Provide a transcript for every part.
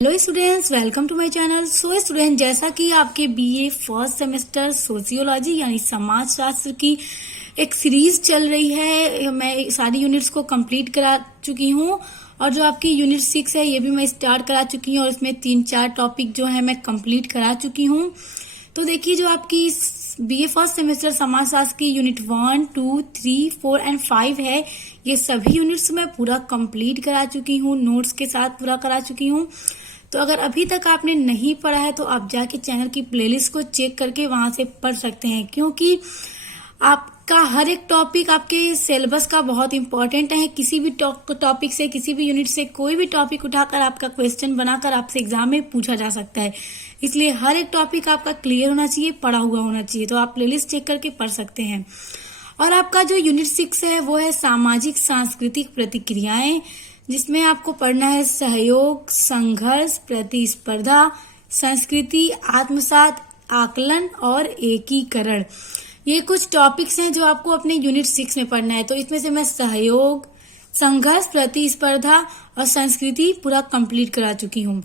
Hello students, welcome to my channel. So student, जैसा कि आपके बीए फर्स्ट सेमेस्टर सोशियोलॉजी यानी समाजशास्त्र की एक सीरीज चल रही है, मैं सारी यूनिट्स को कंप्लीट करा चुकी हूँ और जो आपकी यूनिट 6 है ये भी मैं स्टार्ट करा चुकी हूँ और इसमें 3-4 टॉपिक जो है मैं कंप्लीट करा चुकी हूँ। तो देखिए, जो आपकी बीए फर्स्ट सेमेस्टर समाजशास्त्र की यूनिट 1, 2, 3, 4 एंड 5 है, ये सभी यूनिट्स मैं पूरा कंप्लीट करा चुकी हूँ, नोट्स के साथ पूरा करा चुकी हूँ। तो अगर अभी तक आपने नहीं पढ़ा है तो आप जाके चैनल की प्लेलिस्ट को चेक करके वहां से पढ़ सकते हैं, क्योंकि आपका हर एक टॉपिक आपके सिलेबस का बहुत इंपॉर्टेंट है। किसी भी टॉपिक से, किसी भी यूनिट से कोई भी टॉपिक उठाकर आपका क्वेश्चन बनाकर आपसे एग्जाम में पूछा जा सकता है, इसलिए हर एक टॉपिक आपका क्लियर होना चाहिए, पढ़ा हुआ होना चाहिए। तो आप प्लेलिस्ट चेक करके पढ़ सकते हैं। और आपका जो यूनिट 6 है वो है सामाजिक सांस्कृतिक प्रतिक्रियाएं, जिसमें आपको पढ़ना है सहयोग, संघर्ष, प्रतिस्पर्धा, संस्कृति, आत्मसात, आकलन और एकीकरण। ये कुछ टॉपिक्स हैं जो आपको अपने यूनिट 6 में पढ़ना है। तो इसमें से मैं सहयोग, संघर्ष, प्रतिस्पर्धा और संस्कृति पूरा कंप्लीट करा चुकी हूँ।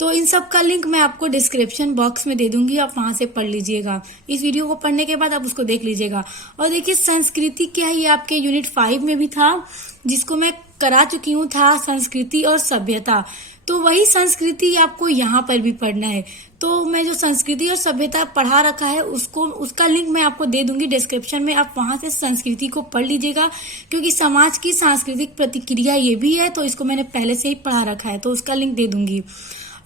तो इन सब का लिंक मैं आपको डिस्क्रिप्शन बॉक्स में दे दूंगी, आप वहां से पढ़ लीजिएगा। इस वीडियो को पढ़ने के बाद आप उसको देख लीजिएगा। और देखिए, संस्कृति क्या है, ये आपके यूनिट 5 में भी था, जिसको मैं करा चुकी हूँ, था संस्कृति और सभ्यता। तो वही संस्कृति आपको यहाँ पर भी पढ़ना है। तो मैं जो संस्कृति और सभ्यता पढ़ा रखा है उसका लिंक मैं आपको दे दूंगी डिस्क्रिप्शन में, आप वहां से संस्कृति को पढ़ लीजिएगा, क्योंकि समाज की सांस्कृतिक प्रतिक्रिया ये भी है, तो इसको मैंने पहले से ही पढ़ा रखा है, तो उसका लिंक दे दूंगी।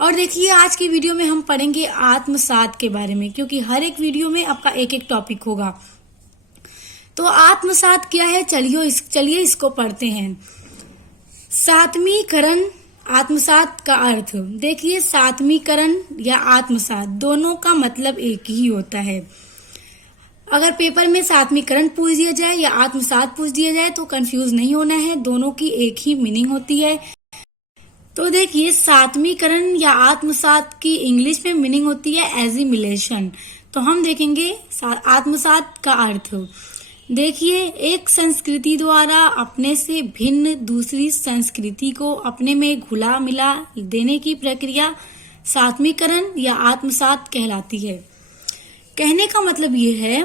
और देखिए, आज की वीडियो में हम पढ़ेंगे आत्मसात के बारे में, क्योंकि हर एक वीडियो में आपका एक एक टॉपिक होगा। तो आत्मसात क्या है, चलिए इसको पढ़ते हैं। सात्मीकरण, आत्मसात का अर्थ देखिए। सात्मीकरण या आत्मसात दोनों का मतलब एक ही होता है। अगर पेपर में सात्मीकरण पूछ दिया जाए या आत्मसात पूछ दिया जाए तो कंफ्यूज नहीं होना है, दोनों की एक ही मीनिंग होती है। तो देखिए, सात्मीकरण या आत्मसात की इंग्लिश में मीनिंग होती है एजिमिलेशन। तो हम देखेंगे आत्मसात का अर्थ। देखिए, एक संस्कृति द्वारा अपने से भिन्न दूसरी संस्कृति को अपने में घुला मिला देने की प्रक्रिया सात्मीकरण या आत्मसात कहलाती है। कहने का मतलब ये है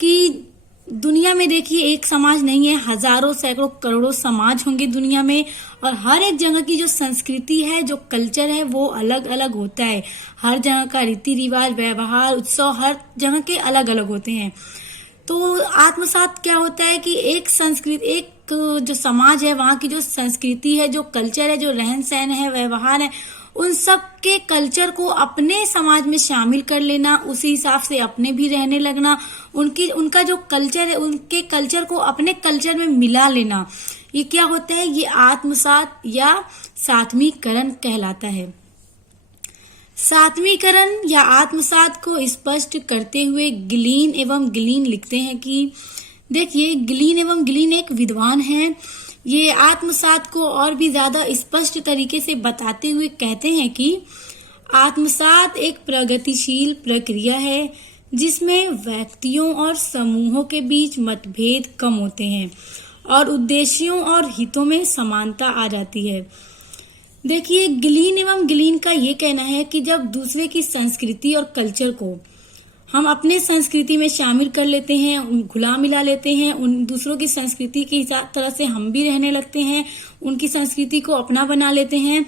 कि दुनिया में देखिए, एक समाज नहीं है, हजारों, सैकड़ों, करोड़ों समाज होंगे दुनिया में, और हर एक जगह की जो संस्कृति है, जो कल्चर है, वो अलग अलग होता है। हर जगह का रीति रिवाज, व्यवहार, उत्सव हर जगह के अलग अलग होते हैं। तो आत्मसात क्या होता है कि एक संस्कृति, एक जो समाज है, वहां की जो संस्कृति है, जो कल्चर है, जो रहन सहन है, व्यवहार है, उन सब के कल्चर को अपने समाज में शामिल कर लेना, उसी हिसाब से अपने भी रहने लगना, उनका जो कल्चर है, उनके कल्चर को अपने कल्चर में मिला लेना, ये क्या होता है, ये आत्मसात या सात्मीकरण कहलाता है। सात्मीकरण या आत्मसात को स्पष्ट करते हुए गिलीन एवं गिलीन लिखते हैं कि देखिए, गिलीन एवं गिलीन एक विद्वान हैं। ये आत्मसात को और भी ज्यादा स्पष्ट तरीके से बताते हुए कहते हैं कि आत्मसात एक प्रगतिशील प्रक्रिया है जिसमें व्यक्तियों और समूहों के बीच मतभेद कम होते हैं और उद्देश्यों और हितों में समानता आ जाती है। देखिए, गिलीन एवं गिलीन का ये कहना है कि जब दूसरे की संस्कृति और कल्चर को हम अपने संस्कृति में शामिल कर लेते हैं, घुला मिला लेते हैं, उन दूसरों की संस्कृति की तरह से हम भी रहने लगते हैं, उनकी संस्कृति को अपना बना लेते हैं,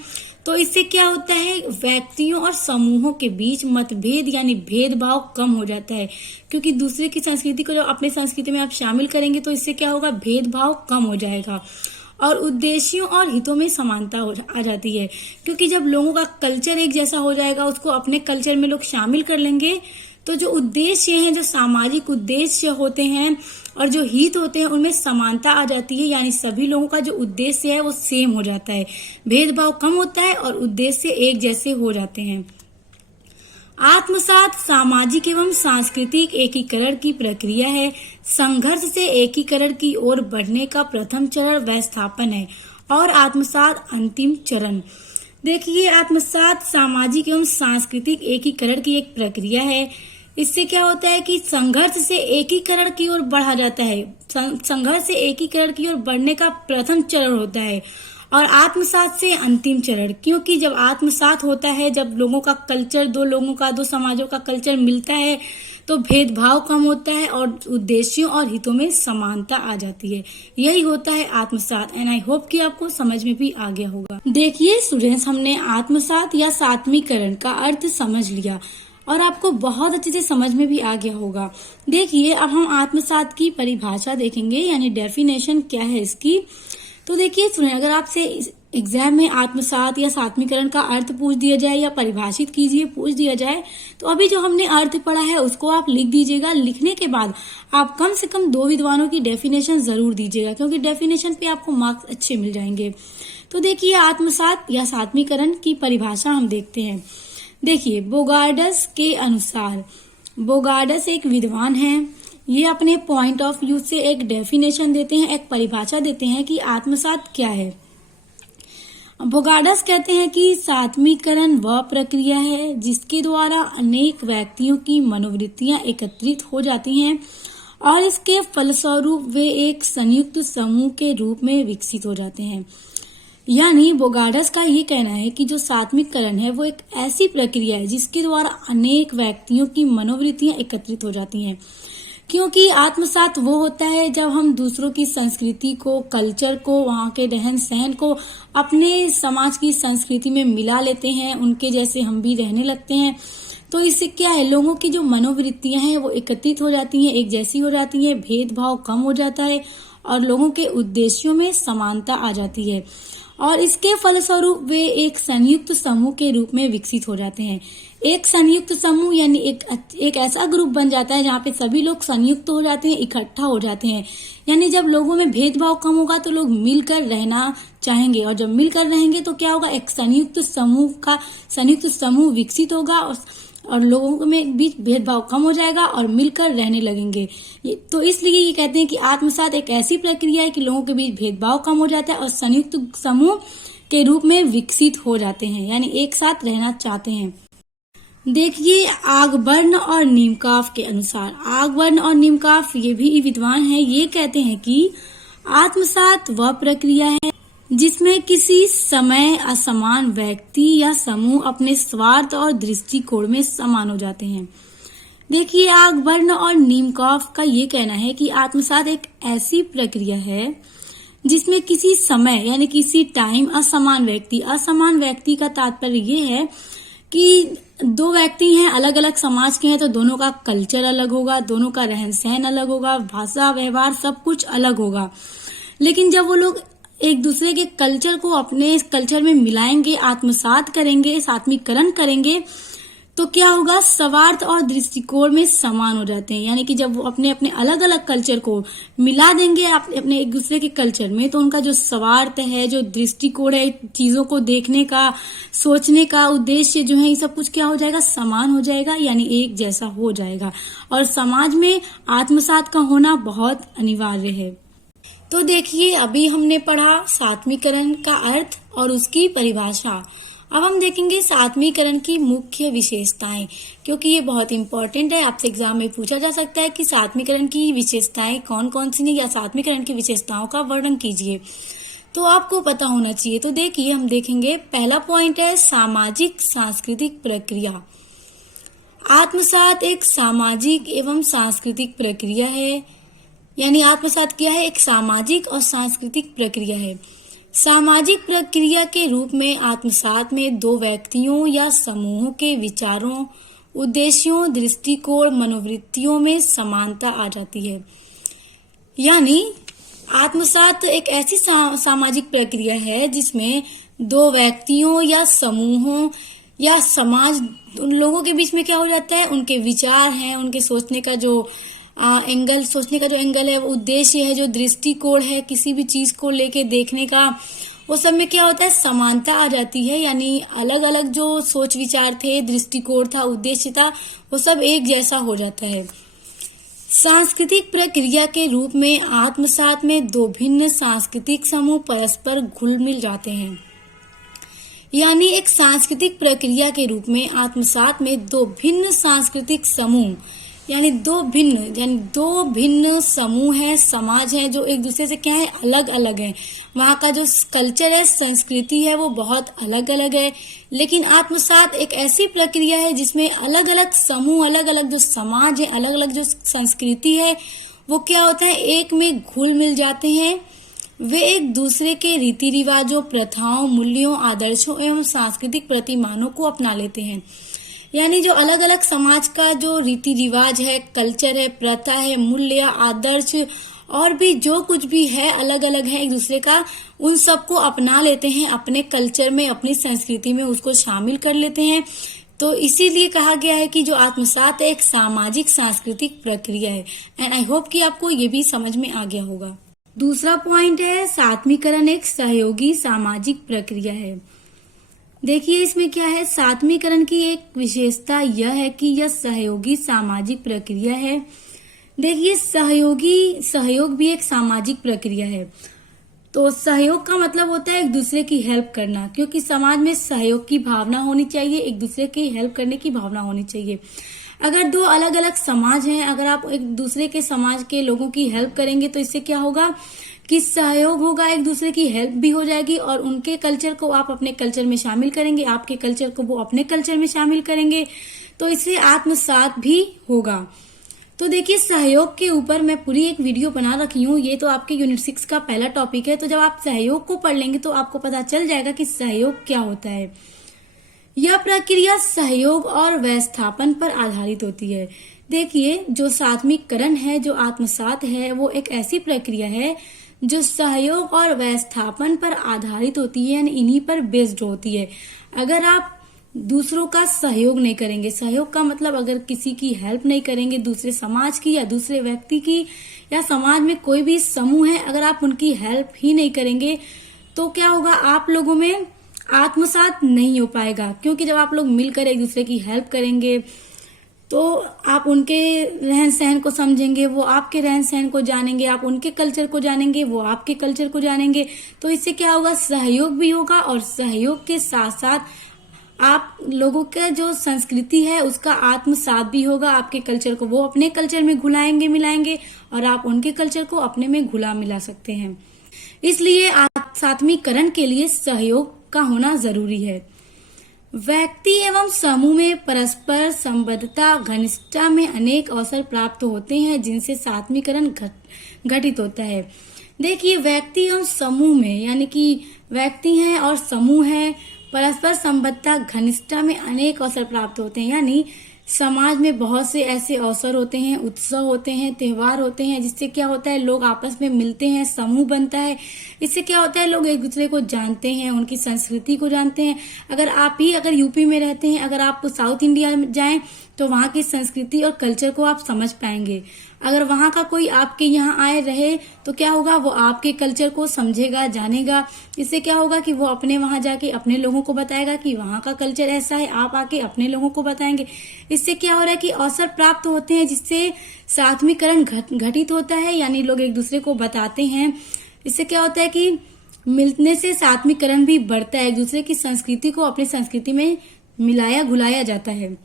तो इससे क्या होता है, व्यक्तियों और समूहों के बीच मतभेद यानी भेदभाव कम हो जाता है। क्योंकि दूसरे की संस्कृति को जब अपने संस्कृति में आप शामिल करेंगे तो इससे क्या होगा, भेदभाव कम हो जाएगा और उद्देश्यों और हितों में समानता आ जाती है। क्योंकि जब लोगों का कल्चर एक जैसा हो जाएगा, उसको अपने कल्चर में लोग शामिल कर लेंगे, तो जो उद्देश्य हैं, जो सामाजिक उद्देश्य होते हैं और जो हित होते हैं, उनमें समानता आ जाती है, यानी सभी लोगों का जो उद्देश्य है वो सेम हो जाता है, भेदभाव कम होता है और उद्देश्य एक जैसे हो जाते हैं। आत्मसात सामाजिक एवं सांस्कृतिक एकीकरण की प्रक्रिया है। संघर्ष से एकीकरण की ओर बढ़ने का प्रथम चरण व्यवस्थापन है और आत्मसात अंतिम चरण। देखिए, आत्मसात सामाजिक एवं सांस्कृतिक एकीकरण की एक प्रक्रिया है। इससे क्या होता है कि संघर्ष से एकीकरण की ओर बढ़ा जाता है, संघर्ष से एकीकरण की ओर बढ़ने का प्रथम चरण होता है और आत्मसात से अंतिम चरण, क्योंकि जब आत्मसात होता है, जब लोगों का कल्चर, दो समाजों का कल्चर मिलता है तो भेदभाव कम होता है और उद्देश्यों और हितों में समानता आ जाती है। यही होता है आत्मसात। एंड आई होप कि आपको समझ में भी आ गया होगा। देखिए स्टूडेंट्स, हमने आत्मसात या सात्मीकरण का अर्थ समझ लिया और आपको बहुत अच्छे से समझ में भी आ गया होगा। देखिए अब हम आत्मसात की परिभाषा देखेंगे, यानी डेफिनेशन क्या है इसकी। तो देखिए स्टूडेंट, अगर आपसे एग्जाम में आत्मसात या सात्मीकरण का अर्थ पूछ दिया जाए या परिभाषित कीजिए पूछ दिया जाए, तो अभी जो हमने अर्थ पढ़ा है उसको आप लिख दीजिएगा। लिखने के बाद आप कम से कम 2 विद्वानों की डेफिनेशन जरूर दीजिएगा, क्योंकि डेफिनेशन पे आपको मार्क्स अच्छे मिल जाएंगे। तो देखिए आत्मसात या सात्मीकरण की परिभाषा हम देखते हैं। देखिए बोगार्डस के अनुसार, बोगार्डस एक विद्वान हैं, ये अपने पॉइंट ऑफ व्यू से एक डेफिनेशन देते हैं, एक परिभाषा देते हैं कि आत्मसात क्या है। बोगार्डस कहते हैं कि सात्मीकरण वह प्रक्रिया है जिसके द्वारा अनेक व्यक्तियों की मनोवृत्तियां एकत्रित हो जाती हैं और इसके फलस्वरूप वे एक संयुक्त समूह के रूप में विकसित हो जाते हैं। यानी बोगार्डस का ये कहना है कि जो सात्मीकरण है वो एक ऐसी प्रक्रिया है जिसके द्वारा अनेक व्यक्तियों की मनोवृत्तियां एकत्रित हो जाती हैं। क्योंकि आत्मसात वो होता है जब हम दूसरों की संस्कृति को, कल्चर को, वहाँ के रहन सहन को अपने समाज की संस्कृति में मिला लेते हैं, उनके जैसे हम भी रहने लगते हैं। तो इससे क्या है, लोगों की जो मनोवृत्तियां हैं वो एकत्रित हो जाती हैं, एक जैसी हो जाती हैं, भेदभाव कम हो जाता है और लोगों के उद्देश्यों में समानता आ जाती है और इसके फलस्वरूप वे एक संयुक्त समूह के रूप में विकसित हो जाते हैं। एक संयुक्त समूह यानी एक ऐसा ग्रुप बन जाता है जहाँ पे सभी लोग संयुक्त हो जाते हैं, इकट्ठा हो जाते हैं। यानी जब लोगों में भेदभाव कम होगा तो लोग मिलकर रहना चाहेंगे और जब मिलकर रहेंगे तो क्या होगा, एक संयुक्त समूह विकसित होगा और लोगों में बीच भेदभाव कम हो जाएगा और मिलकर रहने लगेंगे। तो इसलिए ये कहते हैं कि आत्मसात एक ऐसी प्रक्रिया है कि लोगों के बीच भेदभाव कम हो जाता है और संयुक्त समूह के रूप में विकसित हो जाते हैं, यानी एक साथ रहना चाहते हैं। देखिए आगबर्न और नीमकाफ के अनुसार, आगबर्न और नीमकाफ ये भी विद्वान हैं, ये कहते हैं कि आत्मसात वह प्रक्रिया है जिसमें किसी समय असमान व्यक्ति या समूह अपने स्वार्थ और दृष्टिकोण में समान हो जाते हैं। देखिए आगबर्न और नीमकॉफ का ये कहना है कि आत्मसात एक ऐसी प्रक्रिया है जिसमें किसी समय यानी किसी टाइम असमान व्यक्ति का तात्पर्य ये है कि 2 व्यक्ति हैं, अलग अलग समाज के हैं, तो दोनों का कल्चर अलग होगा, दोनों का रहन सहन अलग होगा, भाषा व्यवहार सब कुछ अलग होगा। लेकिन जब वो लोग एक दूसरे के कल्चर को अपने कल्चर में मिलाएंगे, आत्मसात करेंगे, सात्मीकरण करेंगे, तो क्या होगा, स्वार्थ और दृष्टिकोण में समान हो जाते हैं। यानी कि जब वो अपने अपने अलग अलग कल्चर को मिला देंगे अपने एक दूसरे के कल्चर में, तो उनका जो स्वार्थ है, जो दृष्टिकोण है, चीजों को देखने का, सोचने का उद्देश्य जो है, ये सब कुछ क्या हो जाएगा, समान हो जाएगा, यानी एक जैसा हो जाएगा। और समाज में आत्मसात का होना बहुत अनिवार्य है। तो देखिए अभी हमने पढ़ा सात्मीकरण का अर्थ और उसकी परिभाषा। अब हम देखेंगे सात्मीकरण की मुख्य विशेषताएं, क्योंकि ये बहुत इंपॉर्टेंट है। आपसे एग्जाम में पूछा जा सकता है कि सात्मीकरण की विशेषताएं कौन कौन सी नहीं, या सात्मीकरण की विशेषताओं का वर्णन कीजिए, तो आपको पता होना चाहिए। तो देखिए हम देखेंगे, पहला पॉइंट है सामाजिक सांस्कृतिक प्रक्रिया। आत्मसात एक सामाजिक एवं सांस्कृतिक प्रक्रिया है, यानी आत्मसात क्या है, एक सामाजिक और सांस्कृतिक प्रक्रिया है। सामाजिक प्रक्रिया के रूप में आत्मसात में 2 व्यक्तियों या समूहों के विचारों, उद्देश्यों, दृष्टिकोण, मनोवृत्तियों में समानता आ जाती है। यानी आत्मसात एक ऐसी सामाजिक प्रक्रिया है जिसमें 2 व्यक्तियों या समूहों या समाज, उन लोगों के बीच में क्या हो जाता है, उनके विचार हैं, उनके सोचने का जो एंगल है, वो उद्देश्य है, जो दृष्टिकोण है, किसी भी चीज को लेके देखने का, वो सब में क्या होता है, समानता आ जाती है। यानी अलग अलग जो सोच विचार थे, दृष्टिकोण था, उद्देश्य था, वो सब एक जैसा हो जाता है। सांस्कृतिक प्रक्रिया के रूप में आत्मसात में 2 भिन्न सांस्कृतिक समूह परस्पर घुल मिल जाते हैं। यानी एक सांस्कृतिक प्रक्रिया के रूप में आत्मसात में 2 भिन्न सांस्कृतिक समूह यानी दो भिन्न समूह हैं, समाज हैं जो एक दूसरे से क्या है, अलग अलग हैं। वहाँ का जो कल्चर है, संस्कृति है, वो बहुत अलग अलग है। लेकिन आत्मसात एक ऐसी प्रक्रिया है जिसमें अलग अलग समूह, अलग अलग जो समाज है, अलग अलग जो संस्कृति है, वो क्या होता है, एक में घुल मिल जाते हैं। वे एक दूसरे के रीति रिवाजों, प्रथाओं, मूल्यों, आदर्शों एवं सांस्कृतिक प्रतिमानों को अपना लेते हैं। यानी जो अलग अलग समाज का जो रीति रिवाज है, कल्चर है, प्रथा है, मूल्य, आदर्श और भी जो कुछ भी है, अलग अलग है एक दूसरे का, उन सबको अपना लेते हैं अपने कल्चर में, अपनी संस्कृति में उसको शामिल कर लेते हैं। तो इसीलिए कहा गया है कि जो आत्मसात एक सामाजिक सांस्कृतिक प्रक्रिया है। एंड आई होप कि आपको ये भी समझ में आ गया होगा। दूसरा पॉइंट है, सात्मीकरण एक सहयोगी सामाजिक प्रक्रिया है। देखिए इसमें क्या है, सात्मीकरण की एक विशेषता यह है कि यह सहयोगी सामाजिक प्रक्रिया है। देखिए सहयोग भी एक सामाजिक प्रक्रिया है। तो सहयोग का मतलब होता है एक दूसरे की हेल्प करना, क्योंकि समाज में सहयोग की भावना होनी चाहिए, एक दूसरे की हेल्प करने की भावना होनी चाहिए। अगर दो अलग अलग समाज हैं, अगर आप एक दूसरे के समाज के लोगों की हेल्प करेंगे तो इससे क्या होगा कि सहयोग होगा, एक दूसरे की हेल्प भी हो जाएगी और उनके कल्चर को आप अपने कल्चर में शामिल करेंगे, आपके कल्चर को वो अपने कल्चर में शामिल करेंगे, तो इससे आत्मसात भी होगा। तो देखिए सहयोग के ऊपर मैं पूरी एक वीडियो बना रखी हूँ। ये तो आपके यूनिट 6 का पहला टॉपिक है। तो जब आप सहयोग को पढ़ लेंगे तो आपको पता चल जाएगा कि सहयोग क्या होता है। यह प्रक्रिया सहयोग और व्यवस्थापन पर आधारित होती है। देखिए जो सात्मीकरण है, जो आत्मसात है, वो एक ऐसी प्रक्रिया है जो सहयोग और व्यवस्थापन पर आधारित होती है, यानी इन्हीं पर बेस्ड होती है। अगर आप दूसरों का सहयोग नहीं करेंगे, सहयोग का मतलब अगर किसी की हेल्प नहीं करेंगे, दूसरे समाज की या दूसरे व्यक्ति की या समाज में कोई भी समूह है, अगर आप उनकी हेल्प ही नहीं करेंगे तो क्या होगा, आप लोगों में आत्मसात नहीं हो पाएगा। क्योंकि जब आप लोग मिलकर एक दूसरे की हेल्प करेंगे तो आप उनके रहन सहन को समझेंगे, वो आपके रहन सहन को जानेंगे, आप उनके कल्चर को जानेंगे, वो आपके कल्चर को जानेंगे। तो इससे क्या होगा, सहयोग भी होगा और सहयोग के साथ साथ आप लोगों का जो संस्कृति है उसका आत्मसात भी होगा। आपके कल्चर को वो अपने कल्चर में घुलाएंगे मिलाएंगे और आप उनके कल्चर को अपने में घुला मिला सकते हैं। इसलिए सात्मीकरण के लिए सहयोग का होना जरूरी है। व्यक्ति एवं समूह में परस्पर संबद्धता, घनिष्ठता में अनेक अवसर प्राप्त होते हैं जिनसे सात्मीकरण घटित होता है। देखिए व्यक्ति एवं समूह में, यानी कि व्यक्ति हैं और समूह है, परस्पर संबद्धता, घनिष्ठता में अनेक अवसर प्राप्त होते हैं। यानी समाज में बहुत से ऐसे अवसर होते हैं, उत्सव होते हैं, त्योहार होते हैं, जिससे क्या होता है, लोग आपस में मिलते हैं, समूह बनता है। इससे क्या होता है, लोग एक दूसरे को जानते हैं, उनकी संस्कृति को जानते हैं। अगर यूपी में रहते हैं, अगर आप साउथ इंडिया में जाएं तो वहाँ की संस्कृति और कल्चर को आप समझ पाएंगे। अगर वहाँ का कोई आपके यहाँ आए रहे तो क्या होगा, वो आपके कल्चर को समझेगा, जानेगा। इससे क्या होगा कि वो अपने वहाँ जाके अपने लोगों को बताएगा कि वहाँ का कल्चर ऐसा है, आप आके अपने लोगों को बताएंगे। इससे क्या हो रहा है कि अवसर प्राप्त होते हैं जिससे सात्मीकरण घटित होता है, यानी लोग एक दूसरे को बताते हैं। इससे क्या होता है कि मिलने से सात्मीकरण भी बढ़ता है, एक दूसरे की संस्कृति को अपनी संस्कृति में मिलाया घुलाया जाता है।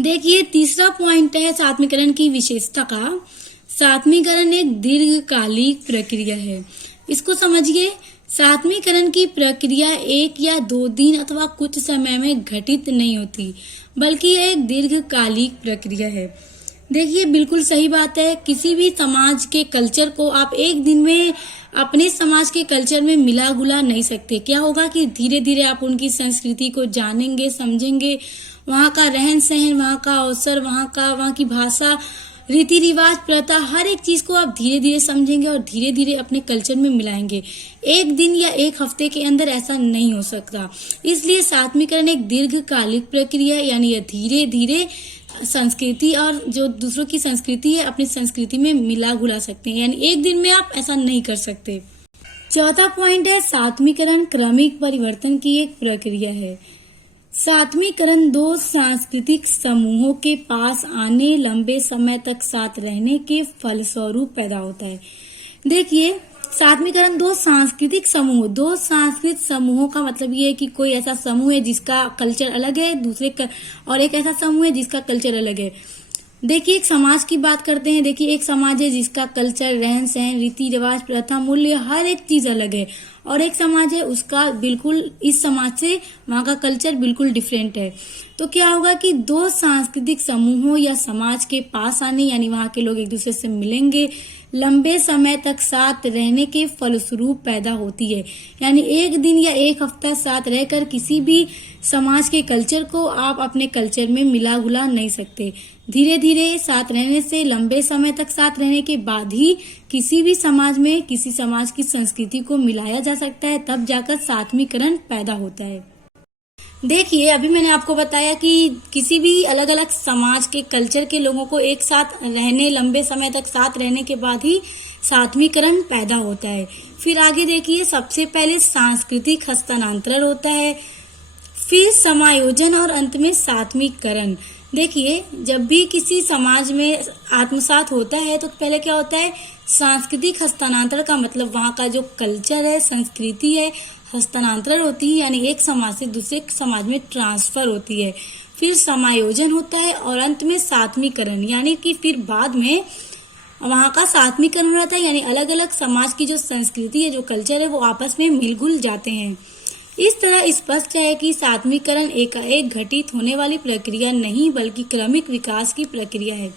देखिए तीसरा पॉइंट है सात्मीकरण की विशेषता का। सात्मीकरण एक दीर्घकालिक प्रक्रिया है। इसको समझिए, सात्मीकरण की प्रक्रिया 1 या 2 दिन अथवा कुछ समय में घटित नहीं होती, बल्कि यह एक दीर्घकालिक प्रक्रिया है। देखिए बिल्कुल सही बात है, किसी भी समाज के कल्चर को आप एक दिन में अपने समाज के कल्चर में मिला घुला नहीं सकते। क्या होगा कि धीरे धीरे आप उनकी संस्कृति को जानेंगे, समझेंगे, वहाँ का रहन सहन, वहाँ का अवसर, वहाँ की भाषा, रीति रिवाज, प्रथा, हर एक चीज को आप धीरे धीरे समझेंगे और धीरे धीरे अपने कल्चर में मिलाएंगे। एक दिन या एक हफ्ते के अंदर ऐसा नहीं हो सकता। इसलिए सात्मीकरण एक दीर्घकालिक प्रक्रिया है, यानी यह धीरे धीरे संस्कृति और जो दूसरों की संस्कृति है अपनी संस्कृति में मिला घुला सकते हैं, यानी एक दिन में आप ऐसा नहीं कर सकते। चौथा पॉइंट है सात्मीकरण क्रमिक परिवर्तन की एक प्रक्रिया है। सात्मीकरण 2 सांस्कृतिक समूहों के पास आने, लंबे समय तक साथ रहने के फलस्वरूप पैदा होता है। देखिए सात्मीकरण 2 सांस्कृतिक समूहों का मतलब ये है कि कोई ऐसा समूह है जिसका कल्चर अलग है और एक ऐसा समूह है जिसका कल्चर अलग है। देखिए एक समाज की बात करते हैं। देखिए एक समाज है जिसका कल्चर, रहन सहन, रीति रिवाज, प्रथा, मूल्य, हर एक चीज अलग है। और एक समाज है उसका बिल्कुल इस समाज से वहाँ का कल्चर बिल्कुल डिफरेंट है। तो क्या होगा कि दो सांस्कृतिक समूहों या समाज के पास आने, यानी वहाँ के लोग एक दूसरे से मिलेंगे, लंबे समय तक साथ रहने के फलस्वरूप पैदा होती है। यानी एक दिन या एक हफ्ता साथ रहकर किसी भी समाज के कल्चर को आप अपने कल्चर में मिला घुला नहीं सकते। धीरे धीरे साथ रहने से, लंबे समय तक साथ रहने के बाद ही किसी भी समाज में किसी समाज की संस्कृति को मिलाया जा सकता है, तब जाकर सात्मीकरण पैदा होता है। देखिए अभी मैंने आपको बताया कि किसी भी अलग अलग समाज के कल्चर के लोगों को एक साथ रहने, लंबे समय तक साथ रहने के बाद ही सात्मीकरण पैदा होता है। फिर आगे देखिए, सबसे पहले सांस्कृतिक हस्तांतरण होता है, फिर समायोजन और अंत में सात्मीकरण। देखिए जब भी किसी समाज में आत्मसात होता है तो पहले क्या होता है, सांस्कृतिक हस्तांतरण का मतलब वहाँ का जो कल्चर है, संस्कृति है, हस्तांतरण होती है, यानी एक समाज से दूसरे समाज में ट्रांसफर होती है। फिर समायोजन होता है और अंत में सात्मीकरण, यानी कि फिर बाद में वहाँ का सात्मीकरण हो जाता है, यानी अलग अलग समाज की जो संस्कृति है, जो कल्चर है, वो आपस में मिलजुल जाते हैं। इस तरह स्पष्ट है कि सात्मीकरण एकाएक घटित होने वाली प्रक्रिया नहीं बल्कि क्रमिक विकास की प्रक्रिया है।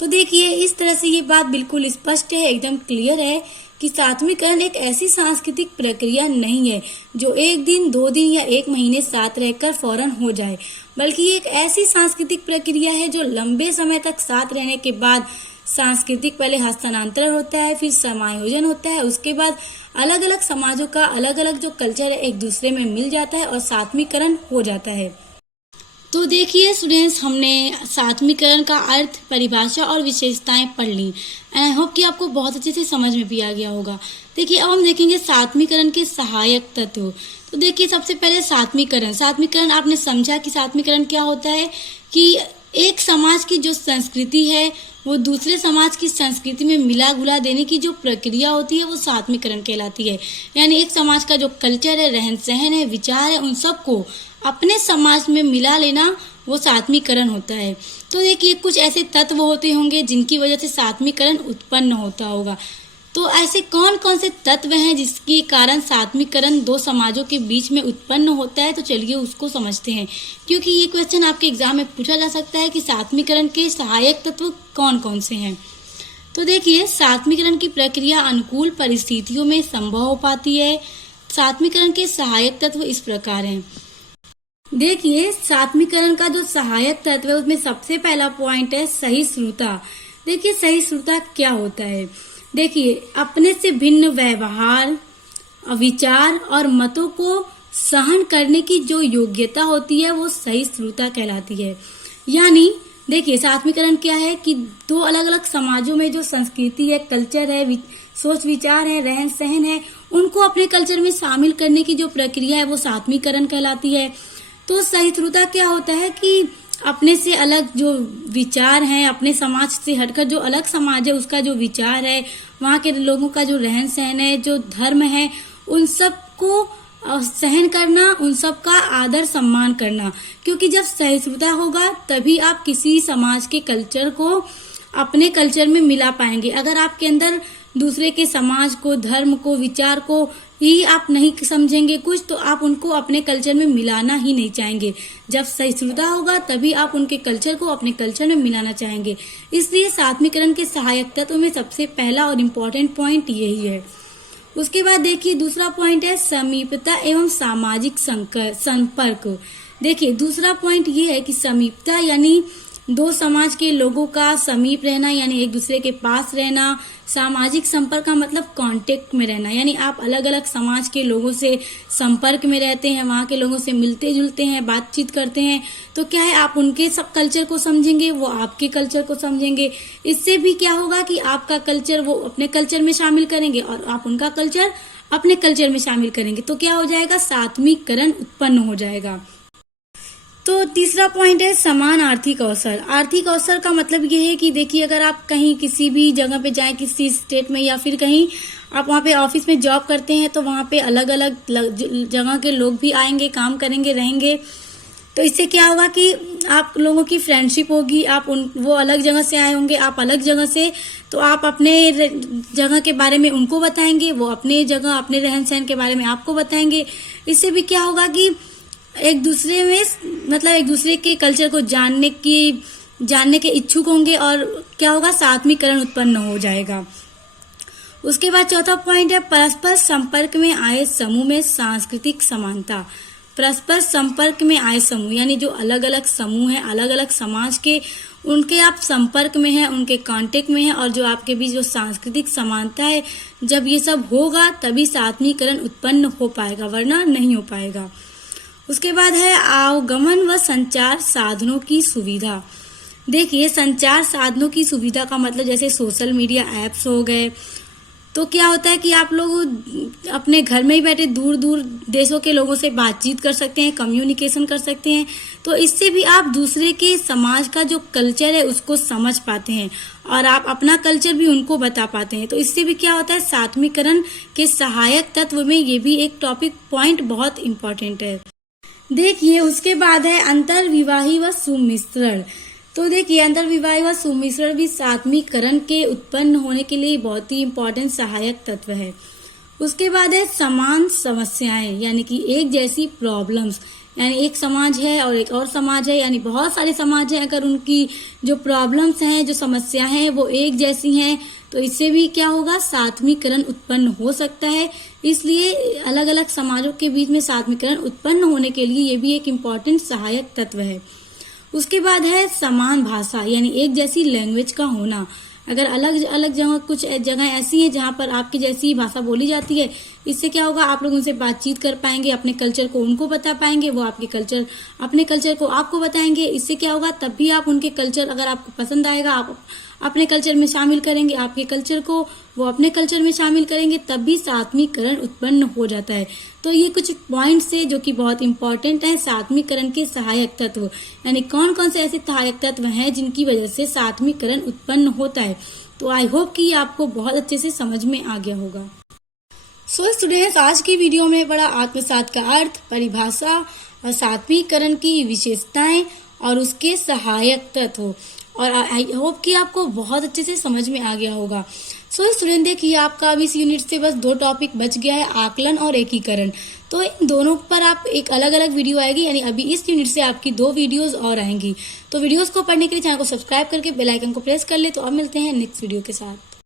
तो देखिए इस तरह से ये बात बिल्कुल स्पष्ट है, एकदम क्लियर है कि सात्मीकरण एक ऐसी सांस्कृतिक प्रक्रिया नहीं है जो एक दिन, 2 दिन या 1 महीने साथ रहकर फौरन हो जाए, बल्कि एक ऐसी सांस्कृतिक प्रक्रिया है जो लंबे समय तक साथ रहने के बाद सांस्कृतिक पहले हस्तांतरण होता है, फिर समायोजन होता है, उसके बाद अलग अलग समाजों का अलग अलग जो कल्चर है एक दूसरे में मिल जाता है और सात्मीकरण हो जाता है। तो देखिए स्टूडेंट्स, हमने सात्मीकरण का अर्थ, परिभाषा और विशेषताएं पढ़ ली एंड आई होप कि आपको बहुत अच्छे से समझ में भी आ गया होगा। देखिए अब हम देखेंगे सात्मीकरण के सहायक तत्व। तो देखिए सबसे पहले सात्मीकरण आपने समझा कि सात्मीकरण क्या होता है, कि एक समाज की जो संस्कृति है वो दूसरे समाज की संस्कृति में मिला घुला देने की जो प्रक्रिया होती है वो सात्मीकरण कहलाती है। यानी एक समाज का जो कल्चर है, रहन सहन है, विचार है, उन सबको अपने समाज में मिला लेना वो सात्मीकरण होता है। तो देखिए कुछ ऐसे तत्व होते होंगे जिनकी वजह से सात्मीकरण उत्पन्न होता होगा। तो ऐसे कौन कौन से तत्व हैं जिसके कारण सात्मीकरण दो समाजों के बीच में उत्पन्न होता है, तो चलिए उसको समझते हैं, क्योंकि ये क्वेश्चन आपके एग्जाम में पूछा जा सकता है कि सात्मीकरण के सहायक तत्व कौन कौन से हैं। तो देखिए सात्मीकरण की प्रक्रिया अनुकूल परिस्थितियों में संभव हो पाती है। सात्मीकरण के सहायक तत्व इस प्रकार हैं। देखिए सात्मीकरण का जो सहायक तत्व है उसमें सबसे पहला पॉइंट है सहिष्णुता। देखिए सहिष्णुता क्या होता है, देखिए अपने से भिन्न व्यवहार, विचार और मतों को सहन करने की जो योग्यता होती है वो सहिष्णुता कहलाती है। यानी देखिए सात्मीकरण क्या है कि दो अलग अलग समाजों में जो संस्कृति है, कल्चर है, सोच विचार है, रहन सहन है, उनको अपने कल्चर में शामिल करने की जो प्रक्रिया है वो सात्मीकरण कहलाती है। तो सहिष्णुता क्या होता है कि अपने से अलग जो विचार हैं, अपने समाज से हटकर जो अलग समाज है उसका जो विचार है, वहाँ के लोगों का जो रहन सहन है, जो धर्म है, उन सब को सहन करना, उन सब का आदर सम्मान करना। क्योंकि जब सहिष्णुता होगा तभी आप किसी समाज के कल्चर को अपने कल्चर में मिला पाएंगे। अगर आपके अंदर दूसरे के समाज को, धर्म को, विचार को ही आप नहीं समझेंगे कुछ, तो आप उनको अपने कल्चर में मिलाना ही नहीं चाहेंगे। जब सहिष्णुता होगा तभी आप उनके कल्चर को अपने कल्चर में मिलाना चाहेंगे। इसलिए सात्मीकरण के सहायक तत्व में सबसे पहला और इम्पोर्टेंट पॉइंट यही है। उसके बाद देखिए दूसरा पॉइंट है समीपता एवं सामाजिक संपर्क। देखिए दूसरा पॉइंट ये है कि समीपता यानी दो समाज के लोगों का समीप रहना, यानी एक दूसरे के पास रहना। सामाजिक संपर्क का मतलब कांटेक्ट में रहना, यानी आप अलग अलग समाज के लोगों से संपर्क में रहते हैं, वहाँ के लोगों से मिलते जुलते हैं, बातचीत करते हैं। तो क्या है, आप उनके सब कल्चर को समझेंगे, वो आपके कल्चर को समझेंगे। इससे भी क्या होगा कि आपका कल्चर वो अपने कल्चर में शामिल करेंगे और आप उनका कल्चर अपने कल्चर में शामिल करेंगे। तो क्या हो जाएगा, सात्मीकरण उत्पन्न हो जाएगा। तो तीसरा पॉइंट है समान आर्थिक अवसर। आर्थिक अवसर का मतलब ये है कि देखिए अगर आप कहीं किसी भी जगह पे जाएं, किसी स्टेट में या फिर कहीं आप वहाँ पे ऑफिस में जॉब करते हैं, तो वहाँ पे अलग अलग जगह के लोग भी आएंगे, काम करेंगे, रहेंगे। तो इससे क्या होगा कि आप लोगों की फ्रेंडशिप होगी, वो अलग जगह से आए होंगे, आप अलग जगह से, तो आप अपने जगह के बारे में उनको बताएंगे, वो अपने जगह अपने रहन सहन के बारे में आपको बताएंगे। इससे भी क्या होगा कि एक दूसरे में मतलब एक दूसरे के कल्चर को जानने के इच्छुक होंगे और क्या होगा, सात्मीकरण उत्पन्न हो जाएगा। उसके बाद चौथा पॉइंट है परस्पर संपर्क में आए समूह में सांस्कृतिक समानता। परस्पर संपर्क में आए समूह यानी जो अलग अलग समूह हैं, अलग अलग समाज के, उनके आप संपर्क में हैं, उनके कांटेक्ट में हैं, और जो आपके बीच जो सांस्कृतिक समानता है, जब ये सब होगा तभी सात्मीकरण उत्पन्न हो पाएगा, वरना नहीं हो पाएगा। उसके बाद है आवागमन व संचार साधनों की सुविधा। देखिए, संचार साधनों की सुविधा का मतलब जैसे सोशल मीडिया एप्स हो गए, तो क्या होता है कि आप लोग अपने घर में ही बैठे दूर दूर देशों के लोगों से बातचीत कर सकते हैं, कम्युनिकेशन कर सकते हैं। तो इससे भी आप दूसरे के समाज का जो कल्चर है उसको समझ पाते हैं और आप अपना कल्चर भी उनको बता पाते हैं। तो इससे भी क्या होता है, सात्मीकरण के सहायक तत्व में ये भी एक टॉपिक पॉइंट बहुत इंपॉर्टेंट है। देखिए, उसके बाद है अंतर्विवाही व सुमिश्रण। तो देखिए, अंतर्विवाही व सुमिश्रण भी सात्मीकरण के उत्पन्न होने के लिए बहुत ही इम्पोर्टेंट सहायक तत्व है। उसके बाद है समान समस्याएं, यानी कि एक जैसी प्रॉब्लम्स, यानी एक समाज है और एक और समाज है, यानी बहुत सारे समाज हैं, अगर उनकी जो प्रॉब्लम्स हैं, जो समस्या हैं, वो एक जैसी हैं, तो इससे भी क्या होगा, सात्मीकरण उत्पन्न हो सकता है। इसलिए अलग अलग समाजों के बीच में सात्मीकरण उत्पन्न होने के लिए ये भी एक इम्पॉर्टेंट सहायक तत्व है। उसके बाद है समान भाषा, यानी एक जैसी लैंग्वेज का होना। अगर अलग अलग जगह, कुछ जगह ऐसी हैं जहां पर आपकी जैसी भाषा बोली जाती है, इससे क्या होगा, आप लोग उनसे बातचीत कर पाएंगे, अपने कल्चर को उनको बता पाएंगे, वो अपने कल्चर को आपको बताएंगे। इससे क्या होगा, तब भी आप उनके कल्चर, अगर आपको पसंद आएगा, आप अपने कल्चर में शामिल करेंगे, आपके कल्चर को वो अपने कल्चर में शामिल करेंगे, तब भी सात्मीकरण उत्पन्न हो जाता है। तो ये कुछ पॉइंट्स है जो कि बहुत इंपॉर्टेंट है सात्मीकरण के सहायक तत्व, यानी कौन कौन से ऐसे सहायक तत्व हैं जिनकी वजह से सात्मीकरण उत्पन्न होता है। तो आई होप कि आपको बहुत अच्छे से समझ में आ गया होगा। सो स्टूडेंट्स, आज की वीडियो में पढ़ा आत्मसात का अर्थ, परिभाषा और सात्मीकरण की विशेषताएं और उसके सहायक तत्व, और आई होप कि आपको बहुत अच्छे से समझ में आ गया होगा। सो स्टूडेंट, देखिए, आपका अभी इस यूनिट से बस 2 टॉपिक बच गया है, आकलन और एकीकरण। तो इन दोनों पर आप एक अलग अलग वीडियो आएगी, यानी अभी इस यूनिट से आपकी 2 वीडियोस और आएंगी। तो वीडियोस को पढ़ने के लिए चैनल को सब्सक्राइब करके बेल आइकन को प्रेस कर ले। तो अब मिलते हैं नेक्स्ट वीडियो के साथ।